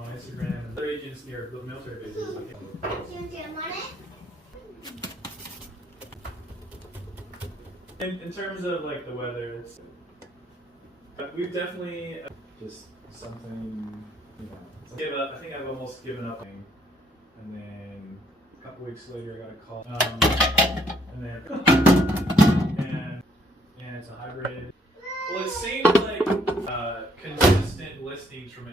on Instagram. Other agents near military bases. In terms of like the weather, it's we've definitely just something, you know. Give up. I think I've almost given up. And then a couple weeks later, I got a call. And it's a hybrid. Well, it seemed like consistent listings from